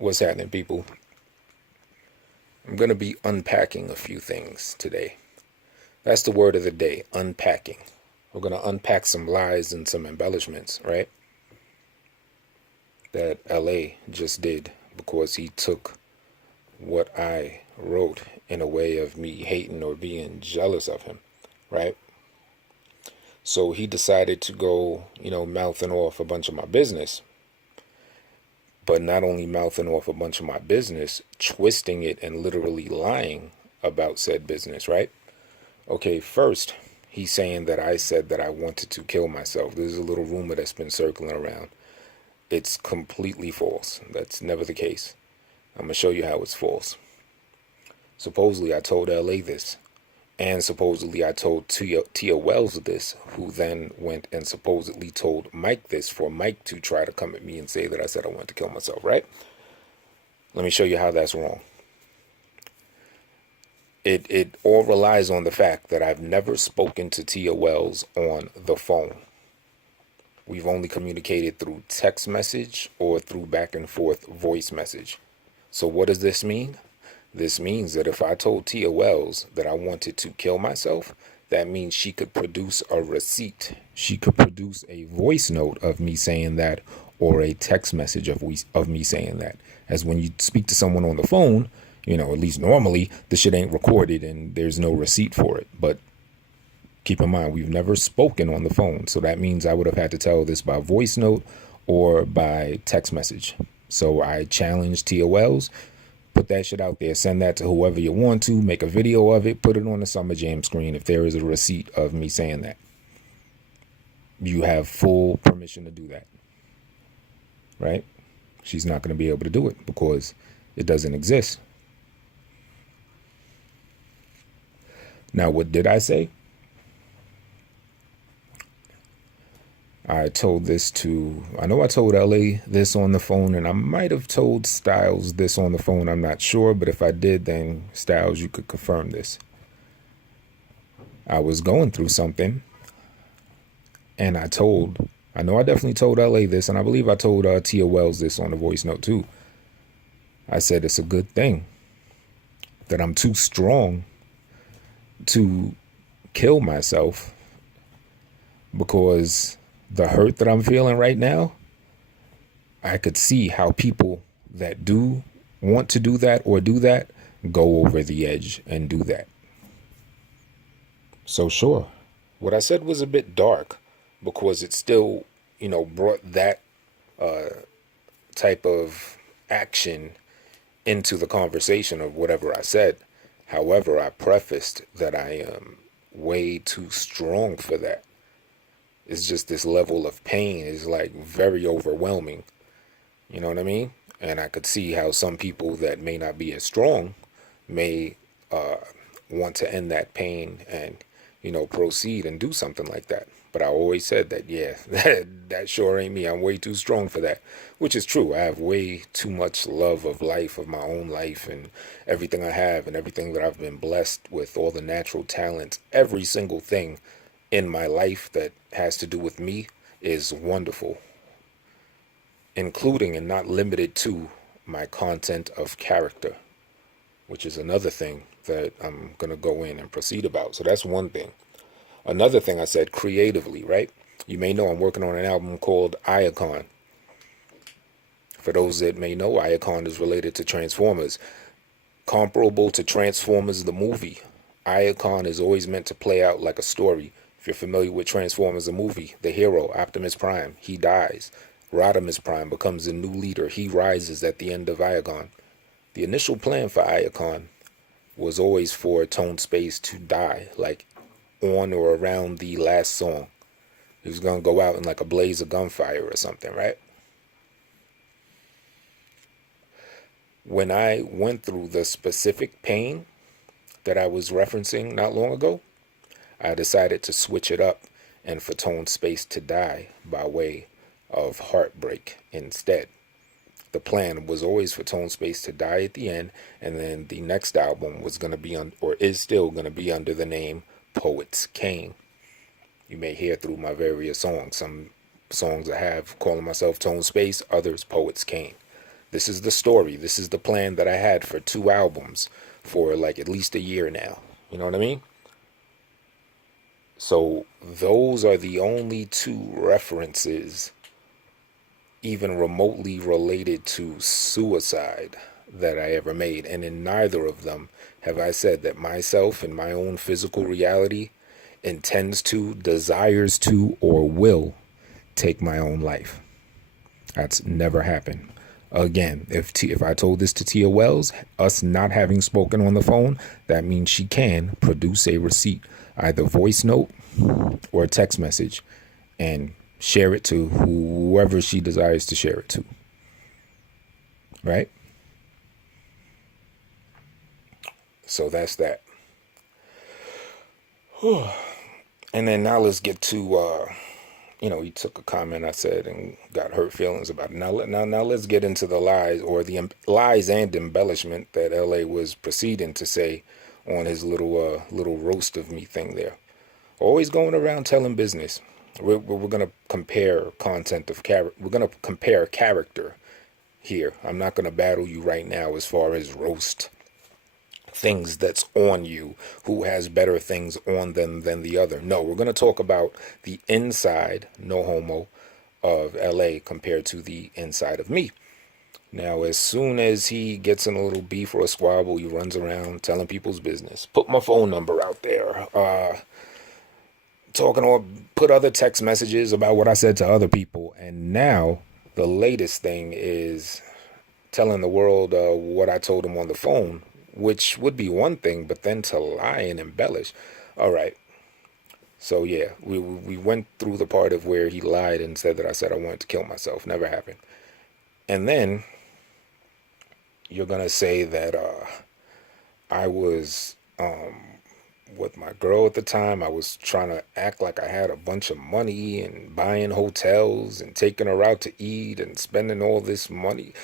What's happening, people? I'm going to be unpacking a few things today. That's the word of the day, unpacking. We're going to unpack some lies and some embellishments, right? That LA just did because he took what I wrote in a way of me hating or being jealous of him, right? So he decided to go, mouthing off a bunch of my business, but not only mouthing off a bunch of my business, twisting it and literally lying about said business, right? Okay, first, he's saying that I said that I wanted to kill myself. This is a little rumor that's been circling around. It's completely false. That's never the case. I'm going to show you how it's false. Supposedly, I told LA this. And supposedly, I told Tia Wells this, who then went and supposedly told Mike this for Mike to try to come at me and say that I said I wanted to kill myself, right? Let me show you how that's wrong. It all relies on the fact that I've never spoken to Tia Wells on the phone. We've only communicated through text message or through back and forth voice message. So what does this mean? This means that if I told Tia Wells that I wanted to kill myself, that means she could produce a receipt. She could produce a voice note of me saying that or a text message of me saying that. As when you speak to someone on the phone, at least normally, the shit ain't recorded and there's no receipt for it. But keep in mind, we've never spoken on the phone. So that means I would have had to tell this by voice note or by text message. So I challenged Tia Wells. Put that shit out there. Send that to whoever you want to. Make a video of it. Put it on the Summer Jam screen if there is a receipt of me saying that. You have full permission to do that. Right? She's not going to be able to do it because it doesn't exist. Now, what did I say? I told I know I told LA this on the phone, and I might have told Styles this on the phone. I'm not sure, but if I did, then Styles, you could confirm this. I was going through something, and I know I definitely told LA this, and I believe I told Tia Wells this on the voice note too. I said it's a good thing that I'm too strong to kill myself because the hurt that I'm feeling right now, I could see how people that do want to do that or do that go over the edge and do that. So sure, what I said was a bit dark because it still, brought that type of action into the conversation of whatever I said. However, I prefaced that I am way too strong for that. It's just this level of pain is like very overwhelming. You know what I mean? And I could see how some people that may not be as strong may want to end that pain and, proceed and do something like that. But I always said that, yeah, that sure ain't me. I'm way too strong for that, which is true. I have way too much love of life, of my own life and everything I have and everything that I've been blessed with, all the natural talents, every single thing in my life that has to do with me is wonderful, including and not limited to my content of character, which is another thing that I'm going to go in and proceed about. So that's one thing. Another thing I said creatively, right? You may know I'm working on an album called Iacon. For those that may know, Iacon is related to Transformers. Comparable to Transformers the movie, Iacon is always meant to play out like a story. If you're familiar with Transformers the movie, the hero, Optimus Prime, he dies. Rodimus Prime becomes the new leader. He rises at the end of Iacon. The initial plan for Iacon was always for Tone Space to die, like on or around the last song. He was going to go out in like a blaze of gunfire or something, right? When I went through the specific pain that I was referencing not long ago, I decided to switch it up and for Tone Space to die by way of heartbreak instead. The plan was always for Tone Space to die at the end, and then the next album was going to be or is still going to be under the name Poets Kane. You may hear through my various songs. Some songs I have calling myself Tone Space, others Poets Kane. This is the story. This is the plan that I had for 2 albums for like at least a year now. You know what I mean? So those are the only two references even remotely related to suicide that I ever made. And in neither of them have I said that myself in my own physical reality intends to, desires to, or will take my own life. That's never happened. Again, if I told this to Tia Wells, us not having spoken on the phone, that means she can produce a receipt, either voice note or a text message, and share it to whoever she desires to share it to. Right? So that's that. And then now let's get to he took a comment I said and got hurt feelings about it. Now let's get into the lies, or the lies and embellishment that LA was proceeding to say on his little roast of me thing there. Always going around telling business. We're gonna compare content of character. We're gonna compare character here. I'm not gonna battle you right now as far as roast things that's on you, who has better things on them than the other. No, we're going to talk about the inside, no homo, of LA compared to the inside of me. Now, as soon as he gets in a little beef or a squabble, he runs around telling people's business. Put my phone number out there. Talking or put other text messages about what I said to other people. And now the latest thing is telling the world what I told him on the phone, which would be one thing, but then to lie and embellish. All right. So yeah, we went through the part of where he lied and said that I said I wanted to kill myself. Never happened. And then you're gonna say that I was with my girl at the time. I was trying to act like I had a bunch of money and buying hotels and taking her out to eat and spending all this money.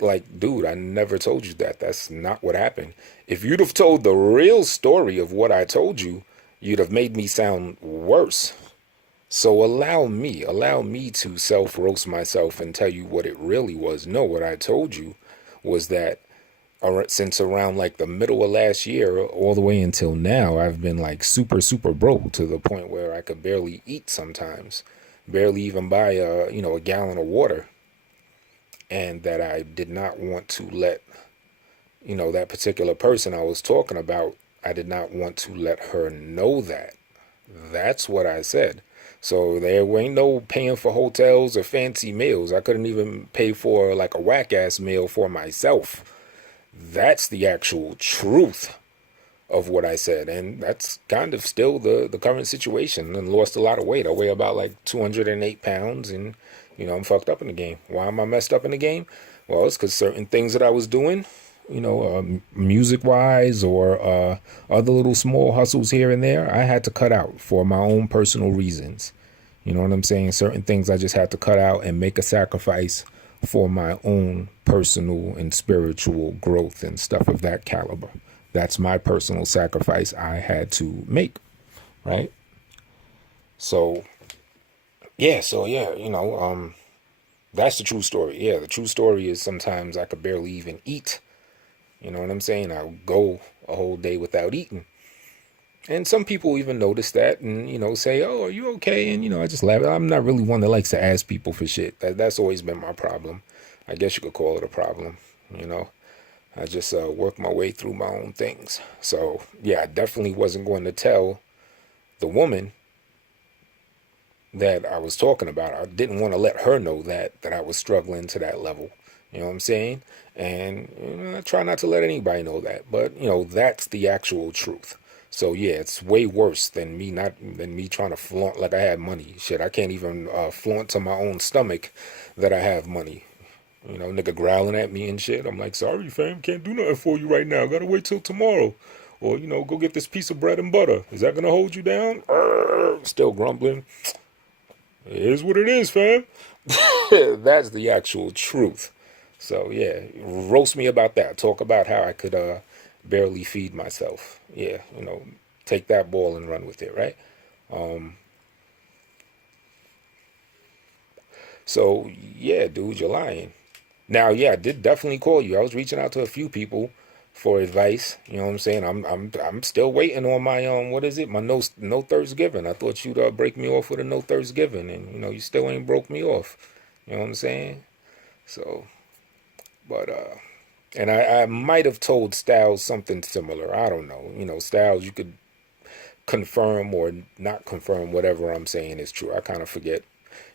Like, dude, I never told you that. That's not what happened. If you'd have told the real story of what I told you, you'd have made me sound worse. So allow me to self-roast myself and tell you what it really was. No, what I told you was that since around like the middle of last year all the way until now, I've been like super, super broke to the point where I could barely eat sometimes, barely even buy a gallon of water. And that I did not want to let, that particular person I was talking about, I did not want to let her know that. That's what I said. So there ain't no paying for hotels or fancy meals. I couldn't even pay for like a whack ass meal for myself. That's the actual truth of what I said. And that's kind of still the current situation. And lost a lot of weight. I weigh about like 208 pounds and I'm fucked up in the game. Why am I messed up in the game? Well, it's because certain things that I was doing, music-wise or other little small hustles here and there, I had to cut out for my own personal reasons. You know what I'm saying? Certain things I just had to cut out and make a sacrifice for my own personal and spiritual growth and stuff of that caliber. That's my personal sacrifice I had to make, right? So yeah, that's the true story. Yeah, the true story is sometimes I could barely even eat. You know what I'm saying? I'll go a whole day without eating. And some people even notice that and, say, oh, are you okay? And, I just laugh. I'm not really one that likes to ask people for shit. That's always been my problem. I guess you could call it a problem, I just work my way through my own things. So, yeah, I definitely wasn't going to tell the woman that I was talking about. I didn't want to let her know that I was struggling to that level. You know what I'm saying? And I try not to let anybody know that. But, that's the actual truth. So yeah, it's way worse than me trying to flaunt like I had money. Shit, I can't even flaunt to my own stomach that I have money. Nigga growling at me and shit. I'm like, sorry, fam, can't do nothing for you right now. Gotta wait till tomorrow. Or, go get this piece of bread and butter. Is that gonna hold you down? Still grumbling. It is what it is, fam. That's the actual truth. So yeah, roast me about that. Talk about how I could barely feed myself. Yeah, take that ball and run with it, right? So yeah, dude, you're lying. Now, yeah, I did definitely call you. I was reaching out to a few people for advice. You know what I'm saying? I'm still waiting on my what is it? My no Thursgiving. I thought you'd break me off with a no Thursgiving, and you still ain't broke me off. You know what I'm saying? So, but and I might have told Styles something similar. I don't know. Styles, you could confirm or not confirm whatever I'm saying is true. I kind of forget,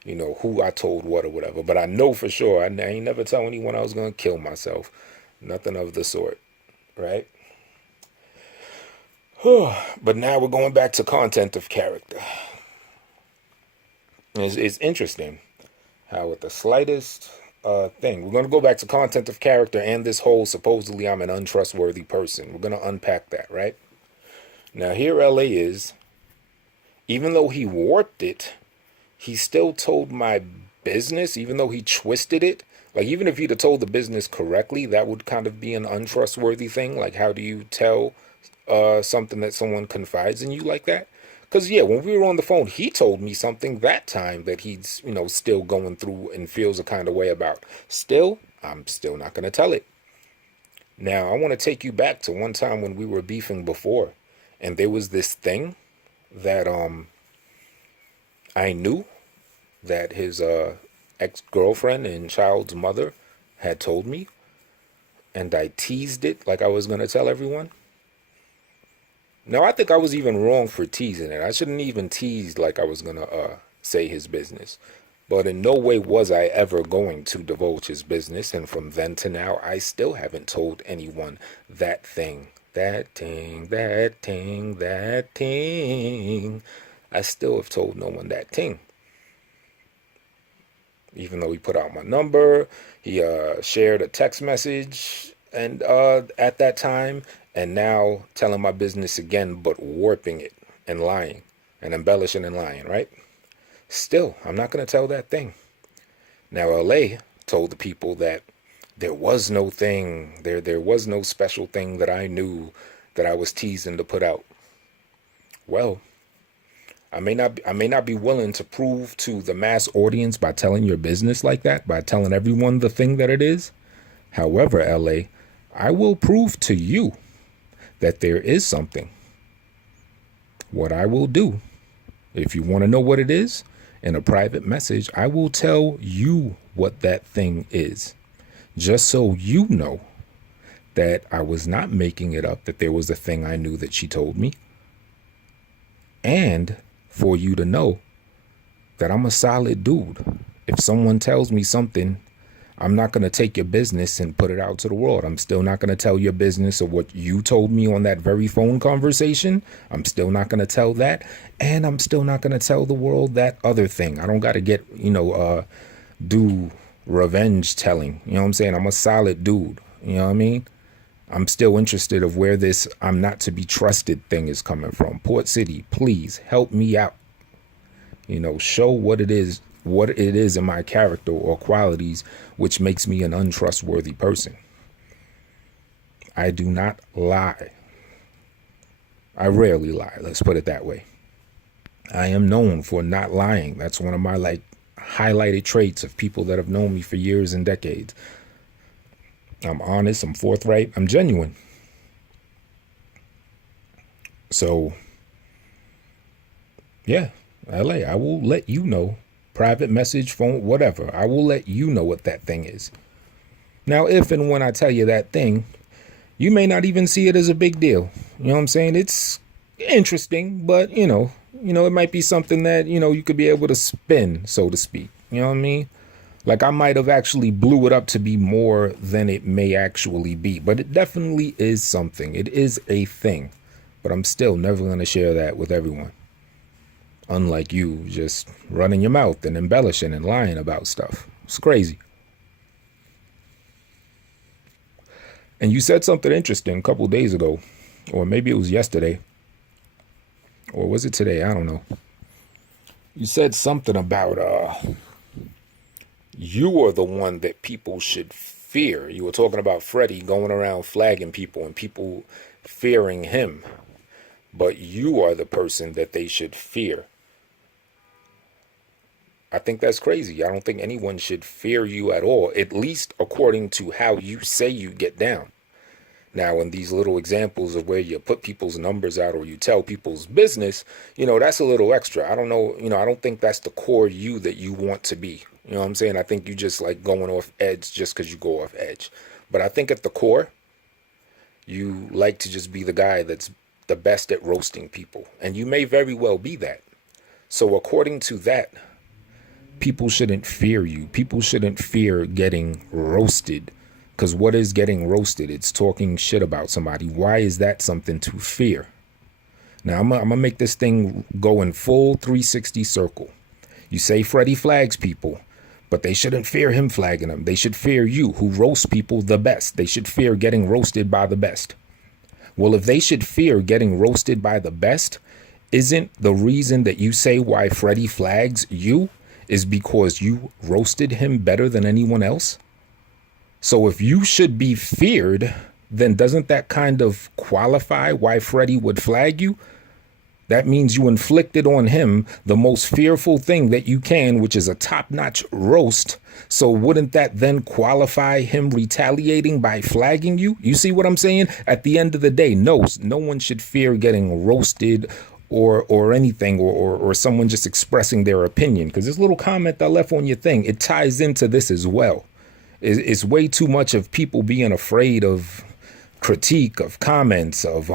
who I told what or whatever. But I know for sure I ain't never tell anyone I was gonna kill myself. Nothing of the sort, right? But now we're going back to content of character. It's interesting how with the slightest thing, we're going to go back to content of character and this whole supposedly I'm an untrustworthy person. We're going to unpack that, right? Now here LA is, even though he warped it, he still told my business, even though he twisted it. Like, even if he'd have told the business correctly, that would kind of be an untrustworthy thing. Like, how do you tell something that someone confides in you like that? Because, yeah, when we were on the phone, he told me something that time that he's, still going through and feels a kind of way about. Still, I'm still not going to tell it. Now, I want to take you back to one time when we were beefing before. And there was this thing that I knew that his ex-girlfriend and child's mother had told me, and I teased it like I was going to tell everyone. Now, I think I was even wrong for teasing it. I shouldn't even tease like I was going to say his business. But in no way was I ever going to divulge his business. And from then to now, I still haven't told anyone that thing. That thing, that thing, that thing. I still have told no one that thing. Even though he put out my number, he shared a text message and at that time, and now telling my business again, but warping it and lying and embellishing and lying, right? Still, I'm not going to tell that thing. Now, LA told the people that there was no thing, there was no special thing that I knew that I was teasing to put out. Well, I may not be willing to prove to the mass audience by telling your business like that, by telling everyone the thing that it is. However, LA, I will prove to you that there is something. What I will do, if you want to know what it is, in a private message, I will tell you what that thing is. Just so you know that I was not making it up, that there was a thing I knew that she told me. And for you to know that I'm a solid dude. If someone tells me something, I'm not going to take your business and put it out to the world. I'm still not going to tell your business or what you told me on that very phone conversation. I'm still not going to tell that. And I'm still not going to tell the world that other thing. I don't got to get, do revenge telling. You know what I'm saying? I'm a solid dude. You know what I mean? I'm still interested of where this I'm not to be trusted thing is coming from. Port City, please help me out. Show what it is in my character or qualities which makes me an untrustworthy person. I do not lie. I rarely lie. Let's put it that way. I am known for not lying. That's one of my highlighted traits of people that have known me for years and decades. I'm honest, I'm forthright, I'm genuine. So, yeah, LA, I will let you know. Private message, phone, whatever. I will let you know what that thing is. Now, if and when I tell you that thing, you may not even see it as a big deal. You know what I'm saying? It's interesting, but, it might be something that, you could be able to spin, so to speak. You know what I mean? Like, I might have actually blew it up to be more than it may actually be. But it definitely is something. It is a thing. But I'm still never going to share that with everyone. Unlike you just running your mouth and embellishing and lying about stuff. It's crazy. And you said something interesting a couple days ago. Or maybe it was yesterday. Or was it today? I don't know. You said something about you are the one that people should fear. You were talking about Freddie going around flagging people and people fearing him. But you are the person that they should fear. I think that's crazy. I don't think anyone should fear you at all, at least according to how you say you get down. Now, in these little examples of where you put people's numbers out or you tell people's business, that's a little extra. I don't know, I don't think that's the core you that you want to be. You know what I'm saying? I think you just like going off edge just because you go off edge. But I think at the core, you like to just be the guy that's the best at roasting people. And you may very well be that. So according to that, people shouldn't fear you. People shouldn't fear getting roasted. Because what is getting roasted? It's talking shit about somebody. Why is that something to fear? Now, I'm going to make this thing go in full 360 circle. You say Freddie flags people, but they shouldn't fear him flagging them. They should fear you, who roasts people the best. They should fear getting roasted by the best. Well, if they should fear getting roasted by the best, isn't the reason that you say why Freddie flags you is because you roasted him better than anyone else? So if you should be feared, then doesn't that kind of qualify why Freddie would flag you? That means you inflicted on him the most fearful thing that you can, which is a top-notch roast. So wouldn't that then qualify him retaliating by flagging you? You see what I'm saying? At the end of the day, no one should fear getting roasted or anything or someone just expressing their opinion. Because this little comment I left on your thing, it ties into this as well. It's way too much of people being afraid of critique, of comments, of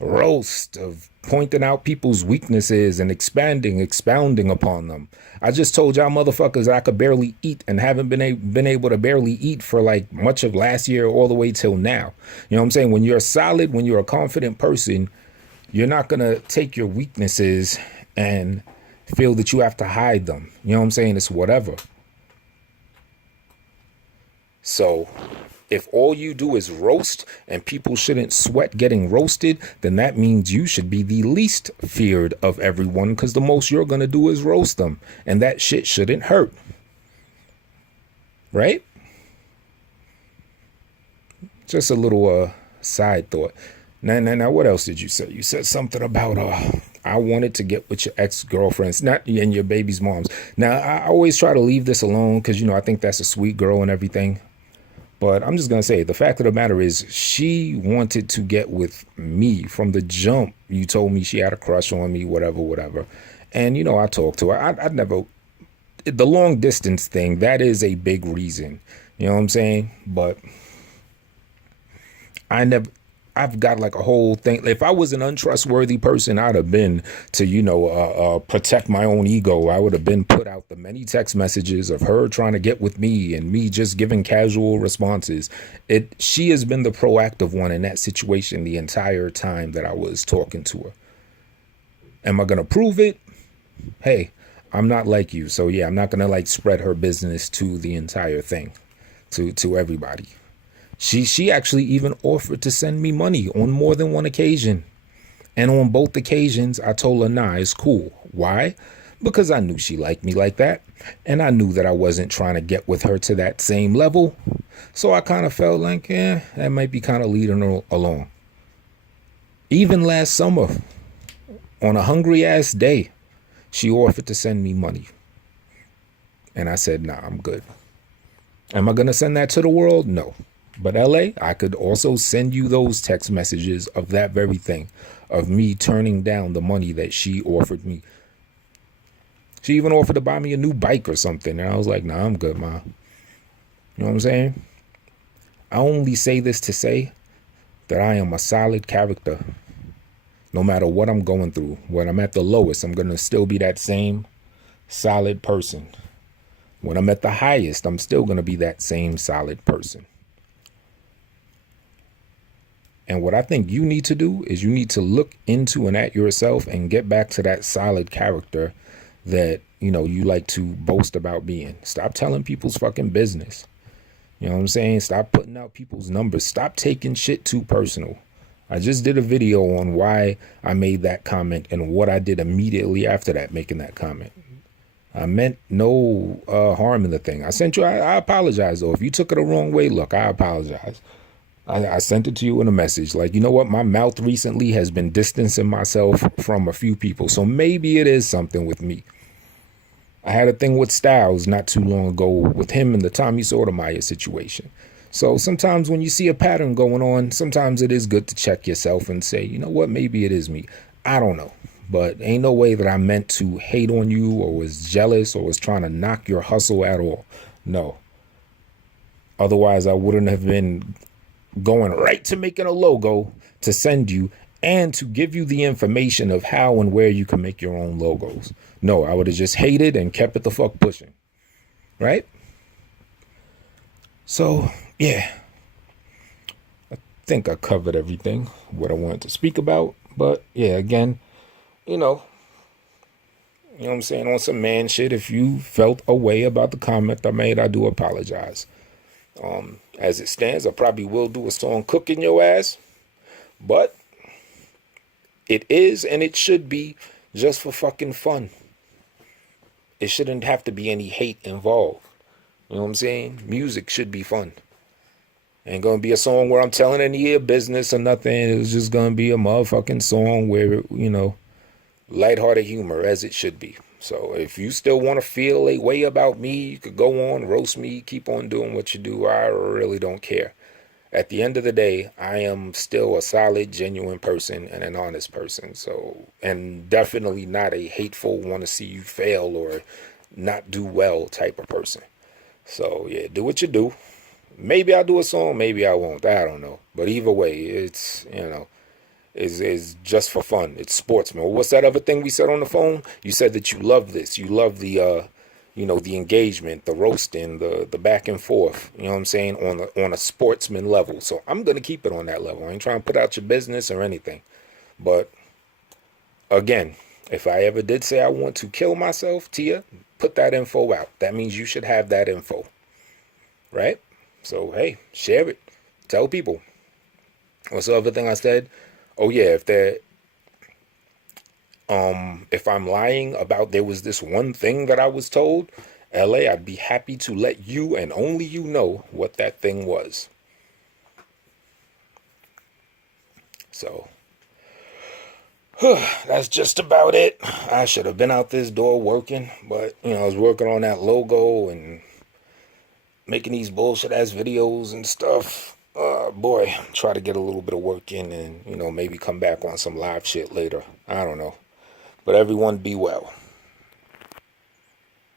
roast, of pointing out people's weaknesses and expounding upon them. I just told y'all motherfuckers I could barely eat and haven't been able to barely eat for like much of last year all the way till now. You know what I'm saying? When you're solid, when you're a confident person, you're not going to take your weaknesses and feel that you have to hide them. You know what I'm saying? It's whatever. So if all you do is roast and people shouldn't sweat getting roasted, then that means you should be the least feared of everyone, because the most you're going to do is roast them. And that shit shouldn't hurt. Right? Just a little side thought. Now, what else did you say? You said something about I wanted to get with your ex-girlfriends, not and your baby's moms. Now, I always try to leave this alone because, I think that's a sweet girl and everything. But I'm just going to say, the fact of the matter is she wanted to get with me from the jump. You told me she had a crush on me, whatever. And, I talked to her. I'd never, the long distance thing, that is a big reason. You know what I'm saying? But I've got like a whole thing. If I was an untrustworthy person, I'd have been to, protect my own ego. I would have been put out the many text messages of her trying to get with me and me just giving casual responses. She has been the proactive one in that situation the entire time that I was talking to her. Am I going to prove it? Hey, I'm not like you. So yeah, I'm not going to like spread her business to the entire thing, to everybody. She actually even offered to send me money on more than one occasion. And on both occasions, I told her, nah, it's cool. Why? Because I knew she liked me like that. And I knew that I wasn't trying to get with her to that same level. So I kind of felt like, that might be kind of leading her along. Even last summer, on a hungry ass day, she offered to send me money. And I said, nah, I'm good. Am I going to send that to the world? No. But LA, I could also send you those text messages of that very thing, of me turning down the money that she offered me. She even offered to buy me a new bike or something. And I was like, nah, I'm good, Ma. You know what I'm saying? I only say this to say that I am a solid character. No matter what I'm going through, when I'm at the lowest, I'm going to still be that same solid person. When I'm at the highest, I'm still going to be that same solid person. And what I think you need to do is you need to look into and at yourself and get back to that solid character that, you like to boast about being. Stop telling people's fucking business. You know what I'm saying? Stop putting out people's numbers. Stop taking shit too personal. I just did a video on why I made that comment and what I did immediately after that, making that comment. I meant no harm in the thing. I sent you, I apologize though. If you took it the wrong way, look, I apologize. I sent it to you in a message. Like, you know what? My mouth recently has been distancing myself from a few people. So maybe it is something with me. I had a thing with Styles not too long ago with him and the Tommy Sotomayor situation. So sometimes when you see a pattern going on, sometimes it is good to check yourself and say, you know what, maybe it is me. I don't know. But ain't no way that I meant to hate on you or was jealous or was trying to knock your hustle at all. No. Otherwise, I wouldn't have been going right to making a logo to send you and to give you the information of how and where you can make your own logos. No, I would have just hated and kept it the fuck pushing. Right? So, yeah, I think I covered everything, what I wanted to speak about. But yeah, again, you know, you know what I'm saying, on some man shit, if you felt a way about the comment I made, I do apologize. As it stands, I probably will do a song cooking your ass, but it is and it should be just for fucking fun. It shouldn't have to be any hate involved. You know what I'm saying? Music should be fun. Ain't gonna be a song where I'm telling any of business or nothing. It's just gonna be a motherfucking song where, you know, lighthearted humor as it should be. So if you still want to feel a way about me, you could go on, roast me, keep on doing what you do. I really don't care. At the end of the day, I am still a solid, genuine person and an honest person. So, and definitely not a hateful, want to see you fail or not do well type of person. So, yeah, do what you do. Maybe I'll do a song, maybe I won't. I don't know. But either way, it's, you know, is just for fun. It's sportsman. What's that other thing we said on the phone? You said that you love this. You love the you know, the engagement, the roasting, the back and forth, you know what I'm saying, on a sportsman level. So I'm gonna keep it on that level. I ain't trying to put out your business or anything. But again, if I ever did say I want to kill myself, Tia, put that info out. That means you should have that info. Right? So hey, share it. Tell people. What's the other thing I said? Oh yeah, if I'm lying about there was this one thing that I was told, LA, I'd be happy to let you and only you know what that thing was. So that's just about it. I should have been out this door working, but you know, I was working on that logo and making these bullshit ass videos and stuff. Boy, try to get a little bit of work in and, you know, maybe come back on some live shit later. I don't know. But everyone be well.